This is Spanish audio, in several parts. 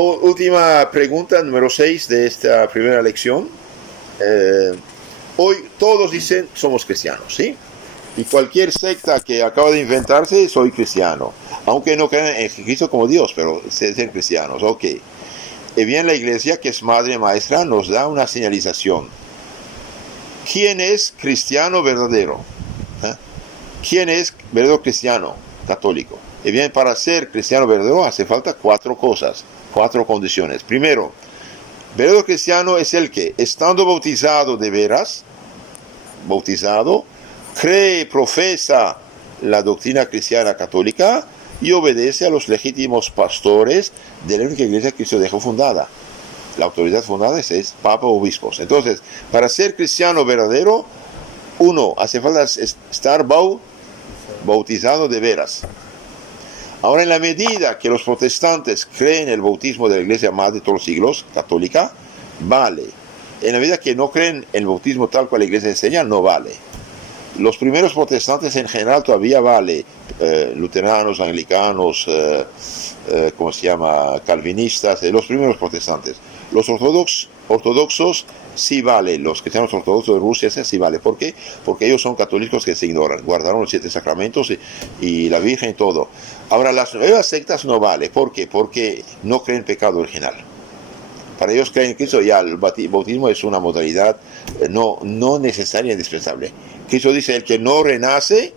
última pregunta, número 6 de esta primera lección. Hoy todos dicen somos cristianos, ¿sí? Y cualquier secta que acaba de inventarse, soy cristiano. Aunque no crean en Cristo como Dios, pero se dicen cristianos, ok. Y bien, la iglesia, que es madre maestra, nos da una señalización. ¿Quién es cristiano verdadero? ¿Quién es verdadero cristiano católico? Y bien, para ser cristiano verdadero hace falta 4 cosas, 4 condiciones. Primero, verdadero cristiano es el que, estando bautizado de veras, bautizado, cree, profesa la doctrina cristiana católica y obedece a los legítimos pastores de la única iglesia que Cristo dejó fundada. La autoridad fundada es Papa o obispos. Entonces, para ser cristiano verdadero, uno, hace falta estar bautizado de veras. Ahora, en la medida que los protestantes creen el bautismo de la iglesia madre de todos los siglos, católica, vale. En la medida que no creen el bautismo tal cual la iglesia enseña, no vale. Los primeros protestantes en general todavía vale, luteranos, anglicanos, ¿cómo se llama? Calvinistas, los primeros protestantes. Los ortodoxos sí vale, los cristianos ortodoxos de Rusia sí vale. ¿Por qué? Porque ellos son católicos que se ignoran, guardaron los 7 sacramentos y la Virgen y todo. Ahora, las nuevas sectas no vale. ¿Por qué? Porque no creen pecado original. Para ellos creen en Cristo, ya el bautismo es una modalidad no necesaria e indispensable. Cristo dice, el que no renace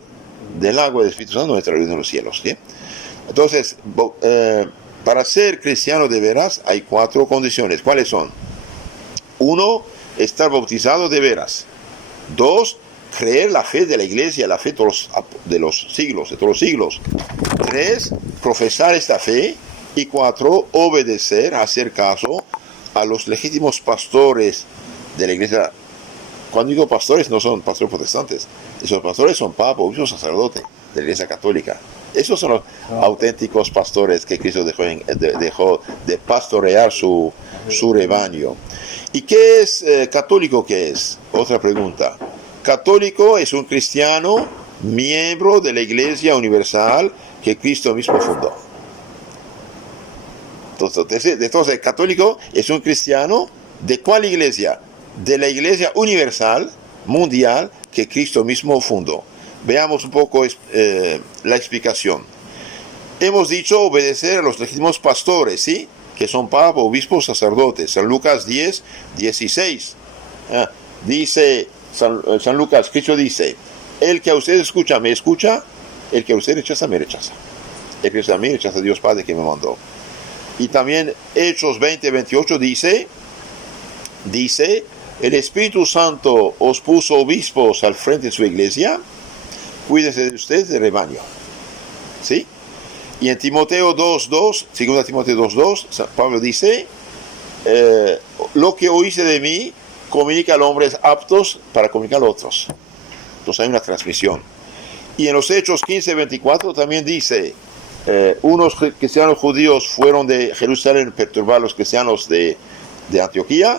del agua del Espíritu Santo no entrará en los cielos, ¿sí? Entonces, para ser cristiano de veras hay 4 condiciones. ¿Cuáles son? 1, estar bautizado de veras. 2, creer la fe de la iglesia, la fe de los siglos. 3, profesar esta fe. Y 4, obedecer, hacer caso a los legítimos pastores de la iglesia. Cuando digo pastores, no son pastores protestantes. Esos pastores son papa, obispo, sacerdote de la iglesia católica. Esos son los auténticos pastores que Cristo dejó de pastorear su rebaño. ¿Y qué es católico? ¿Qué es? Otra pregunta. Católico es un cristiano, miembro de la iglesia universal que Cristo mismo fundó. Entonces, católico es un cristiano, ¿de cuál iglesia? De la iglesia universal, mundial, que Cristo mismo fundó. Veamos un poco la explicación. Hemos dicho obedecer a los legítimos pastores, ¿sí? Que son papa, obispos, sacerdotes. San Lucas 10, 16. Dice San Lucas, Cristo dice, el que a usted escucha, me escucha, el que a usted rechaza, me rechaza. El que rechaza a mí, rechaza a Dios Padre que me mandó. Y también Hechos 20, 28 dice, el Espíritu Santo os puso obispos al frente de su iglesia, cuídense de ustedes del rebaño. ¿Sí? Y en Timoteo 2.2, 2 Timoteo 2.2, Pablo dice, lo que oíste de mí, comunica a los hombres aptos para comunicar a otros. Entonces hay una transmisión. Y en los Hechos 15.24 también dice, unos cristianos judíos fueron de Jerusalén a perturbar a los cristianos de Antioquía.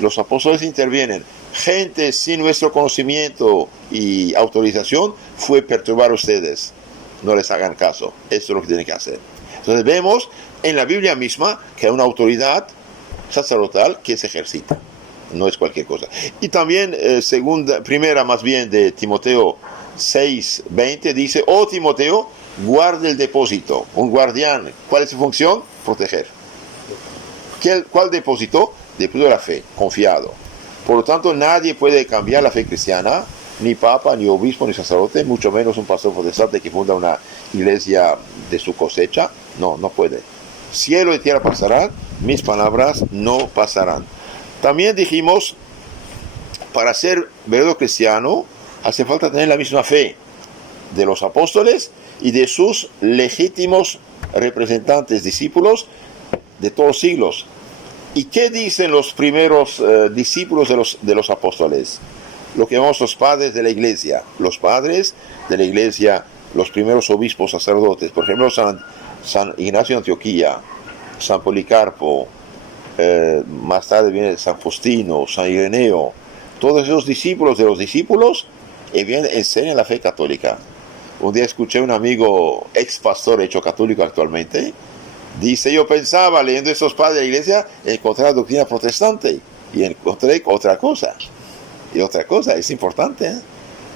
Los apóstoles intervienen. Gente sin nuestro conocimiento y autorización fue perturbar a ustedes. No les hagan caso. Esto es lo que tienen que hacer. Entonces vemos en la Biblia misma que hay una autoridad sacerdotal que se ejercita. No es cualquier cosa. Y también primera más bien de Timoteo 6:20 dice, oh Timoteo, guarde el depósito. Un guardián, ¿cuál es su función? Proteger. ¿Cuál depósito? Depósito de la fe, confiado. Por lo tanto, nadie puede cambiar la fe cristiana, ni papa, ni obispo, ni sacerdote, mucho menos un pastor protestante que funda una iglesia de su cosecha. No puede. Cielo y tierra pasarán, mis palabras no pasarán. También dijimos, para ser verdadero cristiano, hace falta tener la misma fe de los apóstoles y de sus legítimos representantes, discípulos de todos los siglos. ¿Y qué dicen los primeros discípulos de los apóstoles? Lo que llamamos los padres de la iglesia. Los padres de la iglesia, los primeros obispos, sacerdotes. Por ejemplo, San Ignacio de Antioquía, San Policarpo, más tarde viene San Faustino, San Ireneo. Todos esos discípulos de los discípulos enseñan la fe católica. Un día escuché a un amigo, ex pastor hecho católico actualmente, Dice, yo pensaba, leyendo estos padres de la iglesia, encontrar la doctrina protestante. Y encontré otra cosa. Y otra cosa, es importante, ¿eh?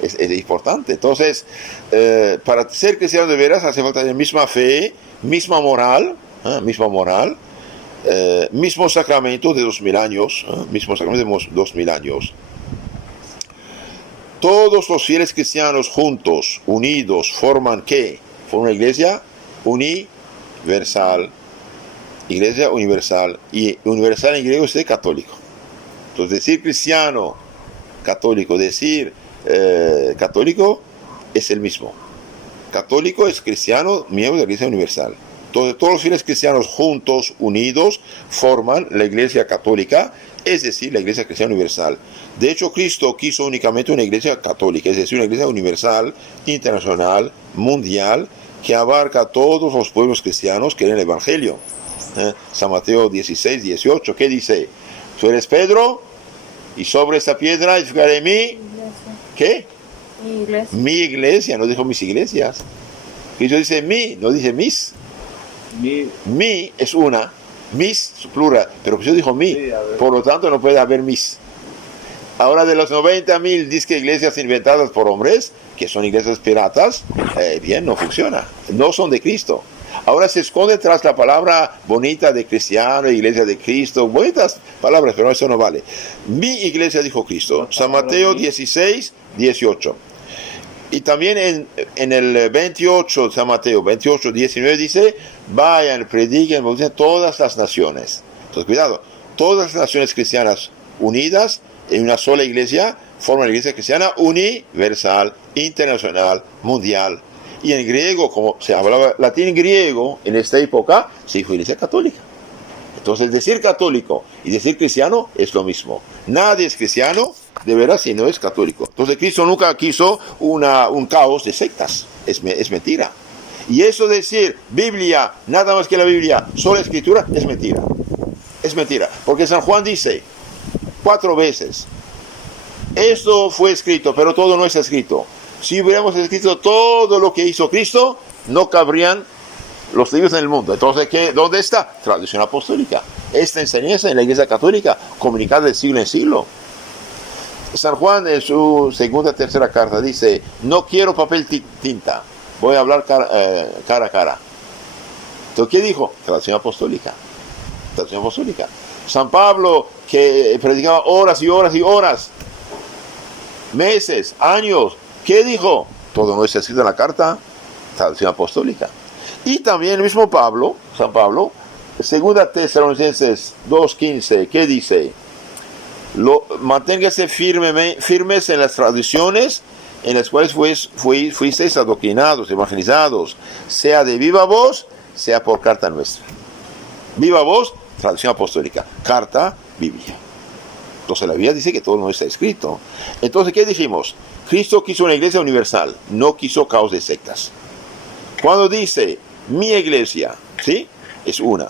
Es importante. Entonces, para ser cristiano de veras hace falta la misma fe, misma moral, mismo sacramento de 2000 años, mismo sacramento de 2000 años. Todos los fieles cristianos juntos, unidos, forman ¿qué? Forman una iglesia universal. Iglesia universal. Y universal en griego es católico. Entonces, decir cristiano, católico, decir católico es el mismo. Católico es cristiano, miembro de la iglesia universal. Entonces, todos los fieles cristianos juntos, unidos, forman la iglesia católica, es decir, la iglesia cristiana universal. De hecho, Cristo quiso únicamente una iglesia católica, es decir, una iglesia universal, internacional, mundial, que abarca a todos los pueblos cristianos que en el Evangelio. San Mateo 16, 18, ¿qué dice? Tú eres Pedro, y sobre esta piedra edificaré mi... ¿Qué? Mi iglesia. Mi iglesia, no dijo mis iglesias. Cristo dice mi, no dice mis. Mi es una, mis plural, pero Jesús dijo mi, sí, por lo tanto no puede haber mis. Ahora, de los 90.000 disque iglesias inventadas por hombres, que son iglesias piratas, bien, no funciona, no son de Cristo. Ahora se esconde tras la palabra bonita de cristiano, iglesia de Cristo, bonitas palabras, pero eso no vale. Mi iglesia, dijo Cristo, San Mateo 16, 18. Y también en el 28, San Mateo 28, 19 dice, vayan, prediquen, bauticen todas las naciones. Entonces, cuidado, todas las naciones cristianas unidas en una sola iglesia forman la iglesia cristiana universal, internacional, mundial. Y en griego, como se hablaba latín y griego en esta época, se dijo iglesia católica. Entonces, decir católico y decir cristiano es lo mismo. Nadie es cristiano de veras si no es católico. Entonces, Cristo nunca quiso un caos de sectas. Es mentira. Y eso de decir Biblia, nada más que la Biblia, solo escritura, es mentira. Es mentira. Porque San Juan dice 4 veces, esto fue escrito, pero todo no está escrito. Si hubiéramos escrito todo lo que hizo Cristo, no cabrían los libros en el mundo. Entonces, ¿dónde está? Tradición apostólica. Esta enseñanza en la Iglesia Católica, comunicada de siglo en siglo. San Juan en su segunda, tercera carta dice, no quiero papel tinta, voy a hablar cara a cara. Entonces, ¿qué dijo? Tradición apostólica. Tradición apostólica. San Pablo, que predicaba horas y horas y horas, meses, años, ¿qué dijo? Todo no está escrito en la carta, tradición apostólica. Y también el mismo Pablo, San Pablo, segunda Tesalonicenses 2:15, ¿qué dice? Manténgase firmes en las tradiciones en las cuales fuisteis adoctrinados, evangelizados, sea de viva voz, sea por carta nuestra. Viva voz, tradición apostólica. Carta, Biblia. Entonces la Biblia dice que todo no está escrito. Entonces, ¿qué dijimos? Cristo quiso una iglesia universal, no quiso caos de sectas. Cuando dice, mi iglesia, ¿sí? Es una.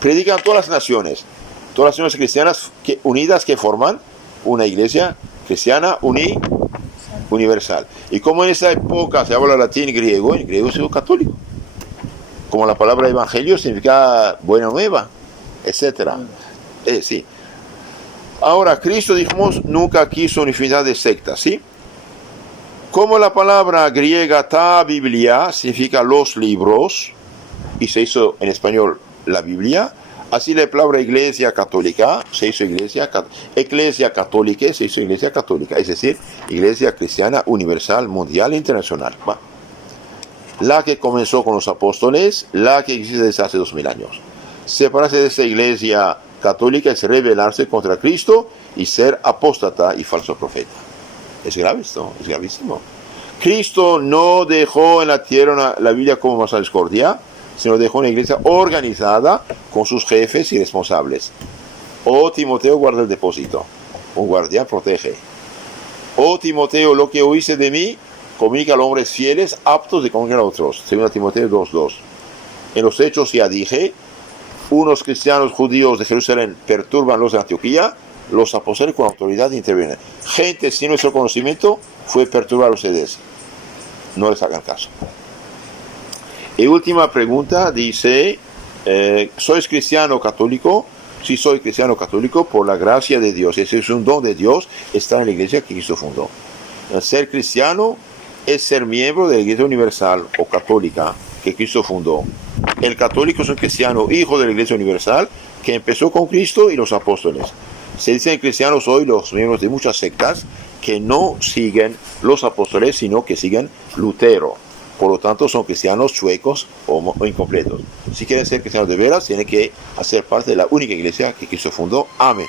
Predican todas las naciones cristianas unidas que forman una iglesia cristiana universal. Y como en esa época se habla latín y griego, en griego es católico. Como la palabra evangelio significa buena nueva, etc. Sí. Ahora, Cristo, dijimos, nunca quiso una infinidad de sectas, ¿sí? Como la palabra griega ta biblia significa los libros, y se hizo en español la Biblia, así la palabra iglesia católica se hizo iglesia católica, se hizo iglesia católica, es decir, iglesia cristiana universal, mundial e internacional. Va. La que comenzó con los apóstoles, la que existe desde hace 2000 años. Separarse de esta iglesia católica es rebelarse contra Cristo y ser apóstata y falso profeta. Es grave esto, es gravísimo. Cristo no dejó en la tierra la Biblia como más discordia, sino dejó una iglesia organizada con sus jefes y responsables. Oh Timoteo, guarda el depósito. Un guardián protege. Oh Timoteo, lo que oíste de mí, comunica a los hombres fieles, aptos de comunicar a otros. 2 Timoteo 2:2. En los hechos ya dije, unos cristianos judíos de Jerusalén perturban los de Antioquía, los apóstoles con autoridad intervienen. Gente sin nuestro conocimiento fue perturbar a ustedes. No les hagan caso. Y última pregunta, dice, ¿Sois cristiano católico? Sí, soy cristiano católico por la gracia de Dios. Ese es un don de Dios, estar en la iglesia que Cristo fundó. Ser cristiano es ser miembro de la Iglesia Universal o Católica que Cristo fundó. El católico es un cristiano, hijo de la Iglesia Universal, que empezó con Cristo y los apóstoles. Se dicen cristianos hoy los miembros de muchas sectas que no siguen los apóstoles, sino que siguen Lutero. Por lo tanto, son cristianos chuecos o incompletos. Si quieren ser cristianos de veras, tienen que hacer parte de la única iglesia que Cristo fundó. Amén.